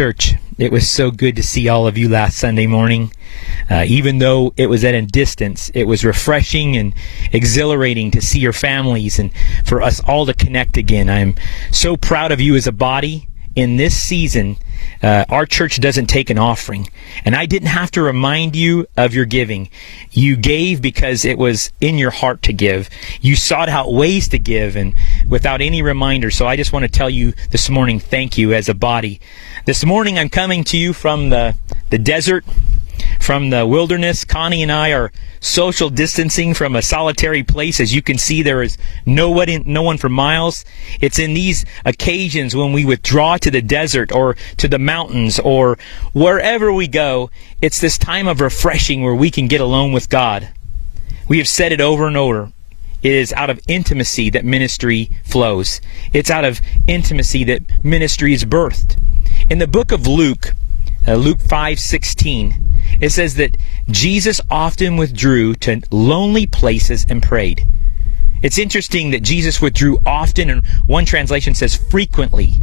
church. It was so good to see all of you last Sunday morning. Even though it was at a distance, it was refreshing and exhilarating to see your families and for us all to connect again. I'm so proud of you as a body. In this season, our church doesn't take an offering, and I didn't have to remind you of your giving. You gave because it was in your heart to give. You sought out ways to give, and without any reminder. So I just want to tell you this morning, thank you as a body. This morning I'm coming to you from the desert, from the wilderness. Connie and I are social distancing from a solitary place. As you can see, there is no one for miles. It's in these occasions when we withdraw to the desert or to the mountains or wherever we go, it's this time of refreshing where we can get alone with God. We have said it over and over. It is out of intimacy that ministry flows. It's out of intimacy that ministry is birthed. In the book of Luke 5:16, it says that Jesus often withdrew to lonely places and prayed. It's interesting that Jesus withdrew often, and one translation says frequently.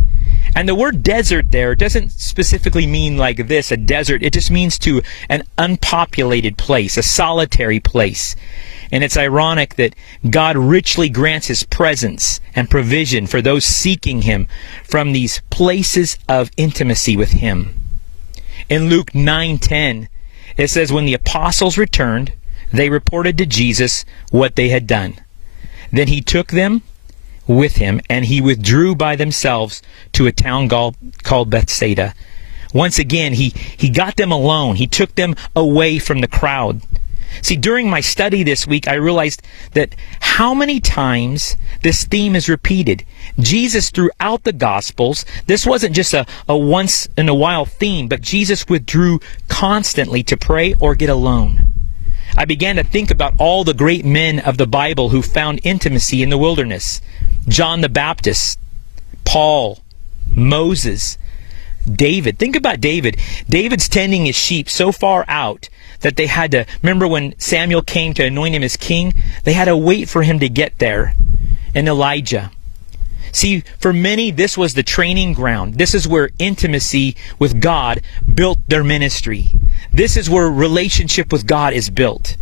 And the word desert there doesn't specifically mean like this, a desert. It just means to an unpopulated place, a solitary place. And it's ironic that God richly grants His presence and provision for those seeking Him from these places of intimacy with Him. In Luke 9:10, it says, when the apostles returned, they reported to Jesus what they had done. Then He took them with Him, and He withdrew by themselves to a town called Bethsaida. Once again, He got them alone. He took them away from the crowd. See, during my study this week, I realized that how many times this theme is repeated. Jesus, throughout the Gospels, this wasn't just a once-in-a-while theme, but Jesus withdrew constantly to pray or get alone. I began to think about all the great men of the Bible who found intimacy in the wilderness. John the Baptist, Paul, Moses, David. Think about David. David's tending his sheep so far out that they had to, remember when Samuel came to anoint him as king? They had to wait for him to get there. And Elijah. See, for many, this was the training ground. This is where intimacy with God built their ministry. This is where relationship with God is built.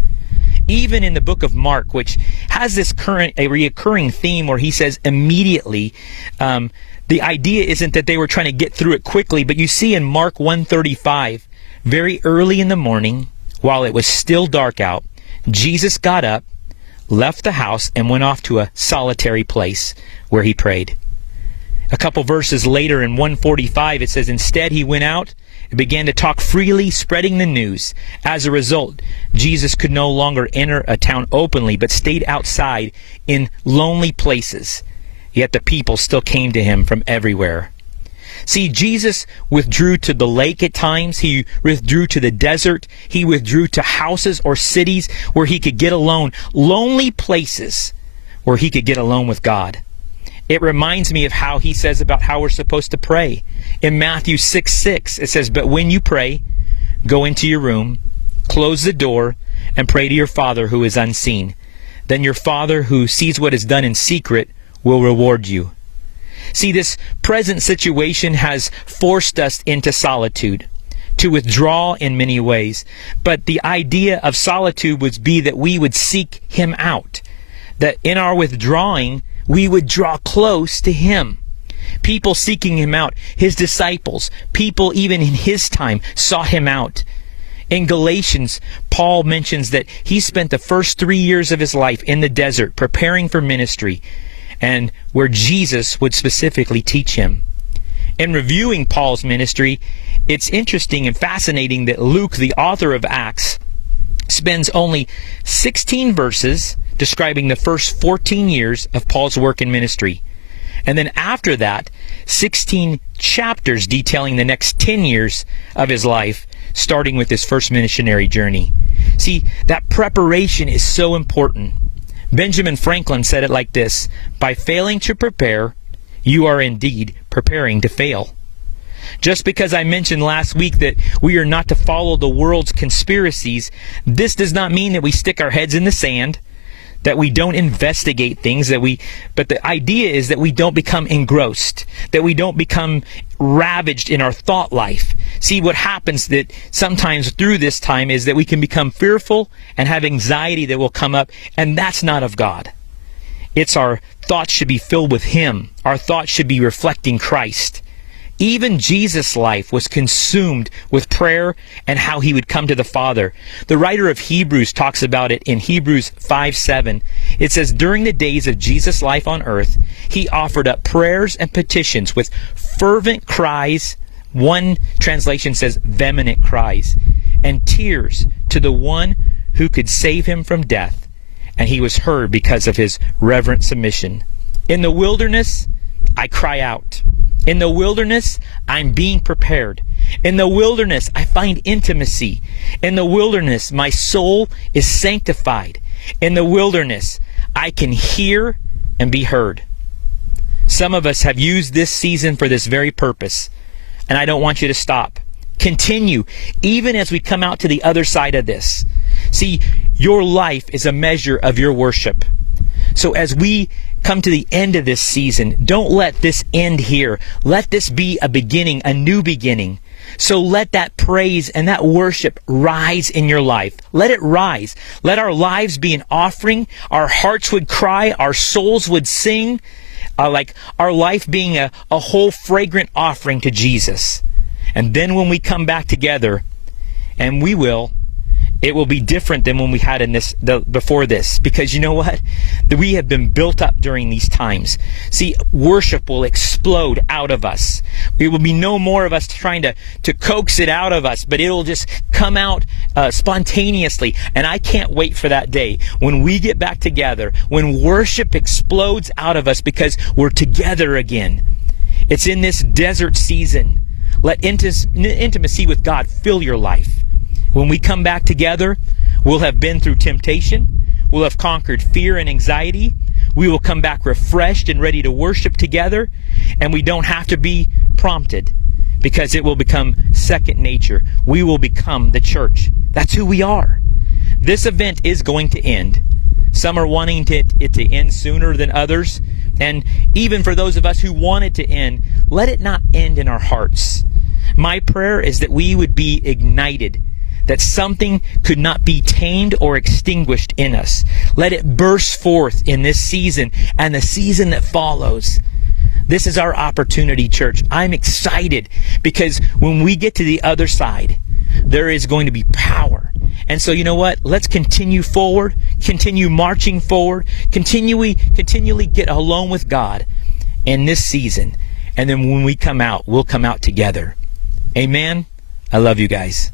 Even in the book of Mark, which has this a reoccurring theme where he says immediately, the idea isn't that they were trying to get through it quickly, but you see in Mark 1:35, very early in the morning, while it was still dark out, Jesus got up, left the house, and went off to a solitary place where He prayed. A couple verses later in 1:45, it says, instead He went out and began to talk freely, spreading the news. As a result, Jesus could no longer enter a town openly, but stayed outside in lonely places. Yet the people still came to Him from everywhere. See, Jesus withdrew to the lake at times. He withdrew to the desert. He withdrew to houses or cities where He could get alone. Lonely places where He could get alone with God. It reminds me of how He says about how we're supposed to pray. In Matthew 6:6, it says, but when you pray, go into your room, close the door, and pray to your Father who is unseen. Then your Father who sees what is done in secret will reward you. See, this present situation has forced us into solitude, to withdraw in many ways. But the idea of solitude would be that we would seek Him out, that in our withdrawing, we would draw close to Him. People seeking Him out, His disciples, people even in His time sought Him out. In Galatians, Paul mentions that he spent the first 3 years of his life in the desert preparing for ministry, and where Jesus would specifically teach him. In reviewing Paul's ministry, it's interesting and fascinating that Luke, the author of Acts, spends only 16 verses describing the first 14 years of Paul's work in ministry. And then after that, 16 chapters detailing the next 10 years of his life, starting with his first missionary journey. See, that preparation is so important. Benjamin Franklin said it like this, by failing to prepare, you are indeed preparing to fail. Just because I mentioned last week that we are not to follow the world's conspiracies, this does not mean that we stick our heads in the sand. that we don't investigate things, but the idea is that we don't become engrossed, that we don't become ravaged in our thought life. See, what happens that sometimes through this time is that we can become fearful and have anxiety that will come up, and that's not of God. It's our thoughts should be filled with Him. Our thoughts should be reflecting Christ. Even Jesus' life was consumed with prayer and how He would come to the Father. The writer of Hebrews talks about it in Hebrews 5:7. It says, during the days of Jesus' life on earth, He offered up prayers and petitions with fervent cries. One translation says vehement cries, and tears to the one who could save Him from death. And He was heard because of His reverent submission. In the wilderness, I cry out. In the wilderness, I'm being prepared. In the wilderness, I find intimacy. In the wilderness, my soul is sanctified. In the wilderness, I can hear and be heard. Some of us have used this season for this very purpose, and I don't want you to stop. Continue, even as we come out to the other side of this. See, your life is a measure of your worship. So as we come to the end of this season, don't let this end here. Let this be a beginning, a new beginning. So let that praise and that worship rise in your life. Let it rise. Let our lives be an offering. Our hearts would cry. Our souls would sing. Like our life being a whole fragrant offering to Jesus. And then when we come back together, and we will, it will be different than when we had before this. Because you know what? We have been built up during these times. See, worship will explode out of us. It will be no more of us trying to coax it out of us, but it'll just come out spontaneously. And I can't wait for that day when we get back together, when worship explodes out of us because we're together again. It's in this desert season. Let intimacy with God fill your life. When we come back together, we'll have been through temptation. We'll have conquered fear and anxiety. We will come back refreshed and ready to worship together. And we don't have to be prompted because it will become second nature. We will become the church. That's who we are. This event is going to end. Some are wanting it to end sooner than others. And even for those of us who want it to end, let it not end in our hearts. My prayer is that we would be ignited, that something could not be tamed or extinguished in us. Let it burst forth in this season and the season that follows. This is our opportunity, church. I'm excited because when we get to the other side, there is going to be power. And so you know what? Let's continue forward, continue marching forward, continually get alone with God in this season. And then when we come out, we'll come out together. Amen. I love you guys.